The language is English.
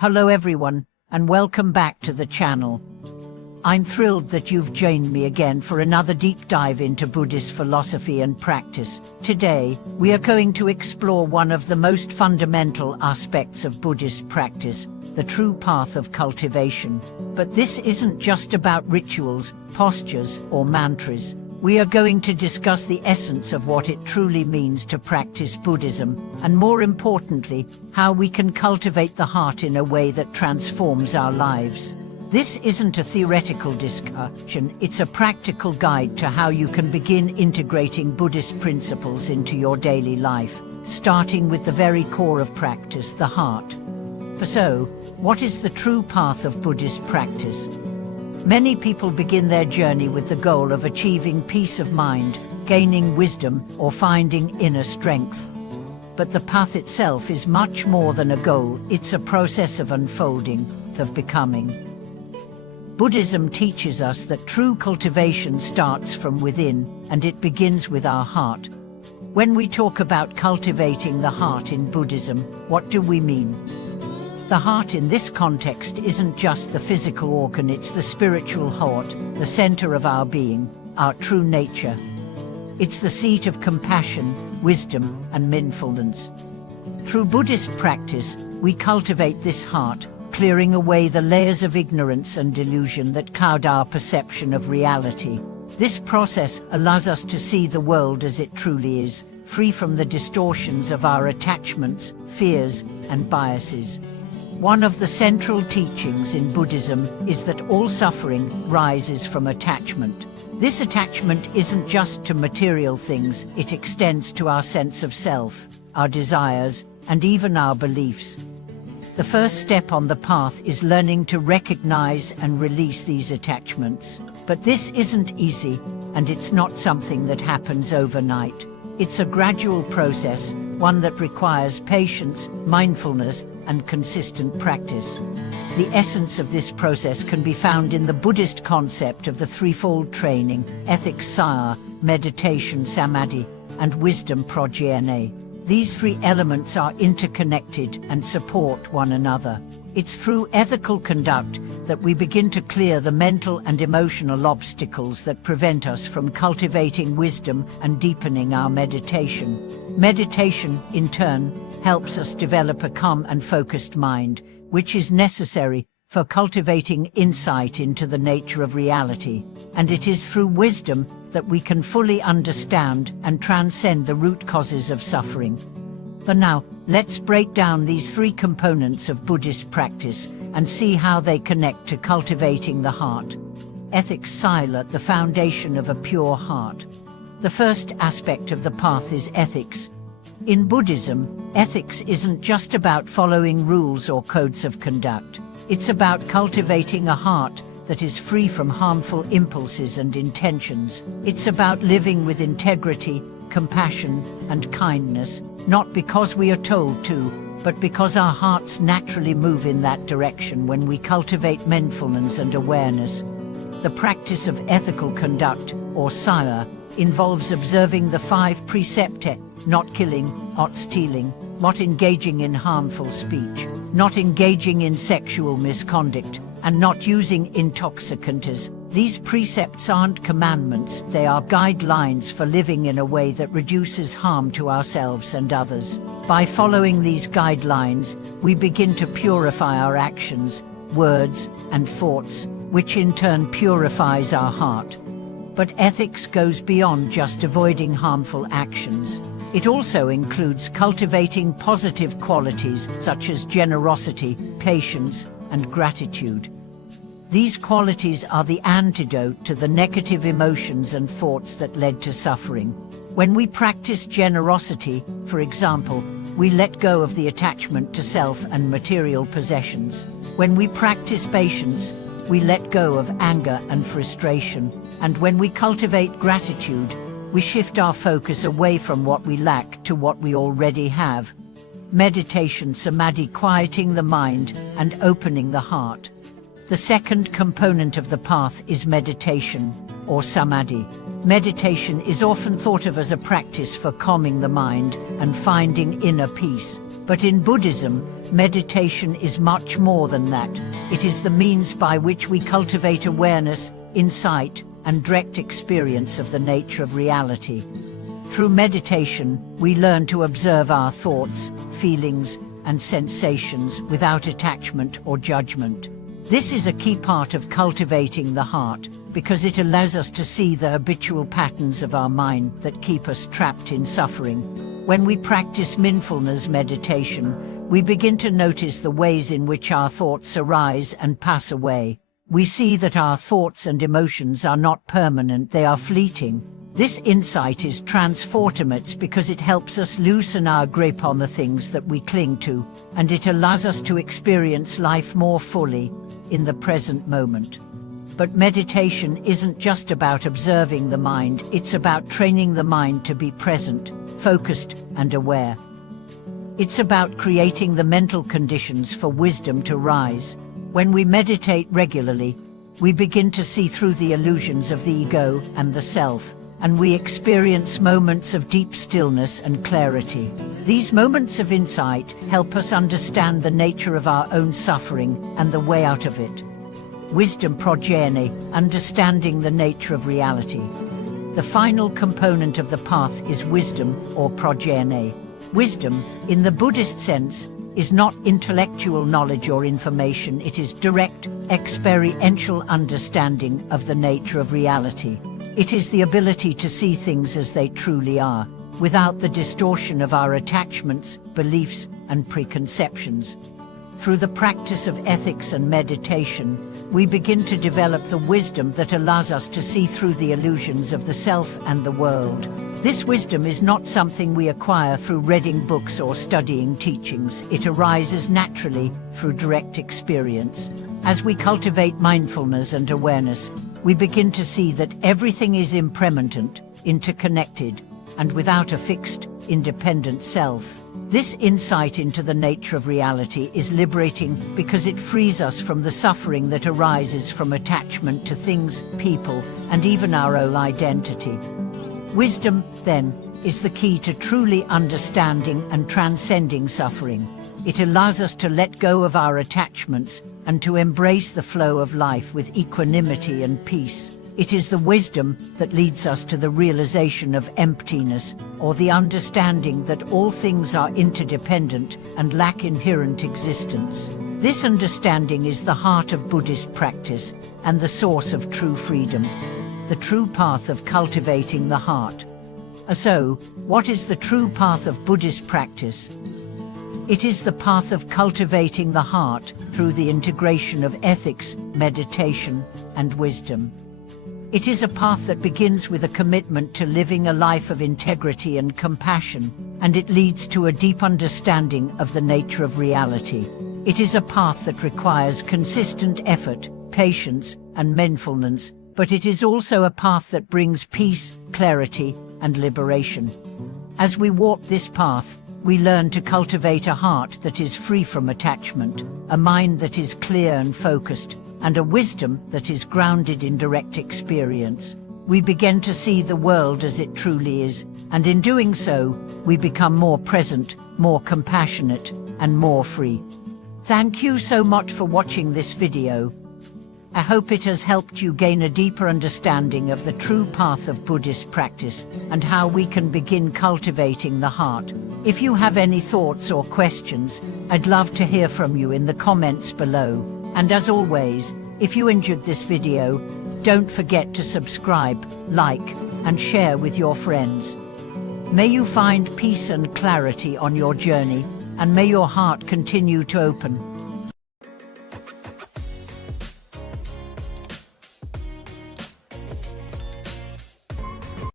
Hello everyone, and welcome back to the channel. I'm thrilled that you've joined me again for another deep dive into Buddhist philosophy and practice. Today, we are going to explore one of the most fundamental aspects of Buddhist practice, the true path of cultivation. But this isn't just about rituals, postures, or mantras. We are going to discuss the essence of what it truly means to practice Buddhism, and more importantly, how we can cultivate the heart in a way that transforms our lives. This isn't a theoretical discussion, it's a practical guide to how you can begin integrating Buddhist principles into your daily life, starting with the very core of practice, the heart. So, what is the true path of Buddhist practice? Many people begin their journey with the goal of achieving peace of mind, gaining wisdom, or finding inner strength. But the path itself is much more than a goal, it's a process of unfolding, of becoming. Buddhism teaches us that true cultivation starts from within, and it begins with our heart. When we talk about cultivating the heart in Buddhism, what do we mean? The heart in this context isn't just the physical organ, it's the spiritual heart, the center of our being, our true nature. It's the seat of compassion, wisdom, and mindfulness. Through Buddhist practice, we cultivate this heart, clearing away the layers of ignorance and delusion that cloud our perception of reality. This process allows us to see the world as it truly is, free from the distortions of our attachments, fears, and biases. One of the central teachings in Buddhism is that all suffering rises from attachment. This attachment isn't just to material things, it extends to our sense of self, our desires, and even our beliefs. The first step on the path is learning to recognize and release these attachments. But this isn't easy, and it's not something that happens overnight. It's a gradual process, one that requires patience, mindfulness, and consistent practice. The essence of this process can be found in the Buddhist concept of the threefold training: ethics, sila, meditation, samadhi, and wisdom, prajna. These three elements are interconnected and support one another. It's through ethical conduct that we begin to clear the mental and emotional obstacles that prevent us from cultivating wisdom and deepening our meditation. Meditation, in turn, helps us develop a calm and focused mind, which is necessary for cultivating insight into the nature of reality. And it is through wisdom that we can fully understand and transcend the root causes of suffering. But now, let's break down these three components of Buddhist practice and see how they connect to cultivating the heart. Ethics, sila, the foundation of a pure heart. The first aspect of the path is ethics. In Buddhism, ethics isn't just about following rules or codes of conduct. It's about cultivating a heart that is free from harmful impulses and intentions. It's about living with integrity, compassion, and kindness, not because we are told to, but because our hearts naturally move in that direction when we cultivate mindfulness and awareness. The practice of ethical conduct, or sila, involves observing the 5 precepts: not killing, not stealing, not engaging in harmful speech, not engaging in sexual misconduct, and not using intoxicants. These precepts aren't commandments, they are guidelines for living in a way that reduces harm to ourselves and others. By following these guidelines, we begin to purify our actions, words, and thoughts, which in turn purifies our heart. But ethics goes beyond just avoiding harmful actions. It also includes cultivating positive qualities such as generosity, patience, and gratitude. These qualities are the antidote to the negative emotions and thoughts that led to suffering. When we practice generosity, for example, we let go of the attachment to self and material possessions. When we practice patience, we let go of anger and frustration. And when we cultivate gratitude, we shift our focus away from what we lack to what we already have. Meditation, samadhi, quieting the mind and opening the heart. The second component of the path is meditation, or samadhi. Meditation is often thought of as a practice for calming the mind and finding inner peace. But in Buddhism, meditation is much more than that. It is the means by which we cultivate awareness, insight, and direct experience of the nature of reality. Through meditation, we learn to observe our thoughts, feelings, and sensations without attachment or judgment. This is a key part of cultivating the heart, because it allows us to see the habitual patterns of our mind that keep us trapped in suffering. When we practice mindfulness meditation, we begin to notice the ways in which our thoughts arise and pass away. We see that our thoughts and emotions are not permanent, they are fleeting. This insight is transformative because it helps us loosen our grip on the things that we cling to, and it allows us to experience life more fully, in the present moment. But meditation isn't just about observing the mind, it's about training the mind to be present, focused, and aware. It's about creating the mental conditions for wisdom to rise. When we meditate regularly, we begin to see through the illusions of the ego and the self, and we experience moments of deep stillness and clarity. These moments of insight help us understand the nature of our own suffering and the way out of it. Wisdom prajna, understanding the nature of reality. The final component of the path is wisdom, or prajna. Wisdom, in the Buddhist sense, is not intellectual knowledge or information, it is direct, experiential understanding of the nature of reality. It is the ability to see things as they truly are, without the distortion of our attachments, beliefs, and preconceptions. Through the practice of ethics and meditation, we begin to develop the wisdom that allows us to see through the illusions of the self and the world. This wisdom is not something we acquire through reading books or studying teachings. It arises naturally through direct experience. As we cultivate mindfulness and awareness, we begin to see that everything is impermanent, interconnected, and without a fixed, independent self. This insight into the nature of reality is liberating because it frees us from the suffering that arises from attachment to things, people, and even our own identity. Wisdom, then, is the key to truly understanding and transcending suffering. It allows us to let go of our attachments and to embrace the flow of life with equanimity and peace. It is the wisdom that leads us to the realization of emptiness, or the understanding that all things are interdependent and lack inherent existence. This understanding is the heart of Buddhist practice and the source of true freedom, the true path of cultivating the heart. So, what is the true path of Buddhist practice? It is the path of cultivating the heart through the integration of ethics, meditation, and wisdom. It is a path that begins with a commitment to living a life of integrity and compassion, and it leads to a deep understanding of the nature of reality. It is a path that requires consistent effort, patience, and mindfulness, but it is also a path that brings peace, clarity, and liberation. As we walk this path, we learn to cultivate a heart that is free from attachment, a mind that is clear and focused, and a wisdom that is grounded in direct experience. We begin to see the world as it truly is, and in doing so, we become more present, more compassionate, and more free. Thank you so much for watching this video. I hope it has helped you gain a deeper understanding of the true path of Buddhist practice and how we can begin cultivating the heart. If you have any thoughts or questions, I'd love to hear from you in the comments below. And as always, if you enjoyed this video, don't forget to subscribe, like, and share with your friends. May you find peace and clarity on your journey, and may your heart continue to open.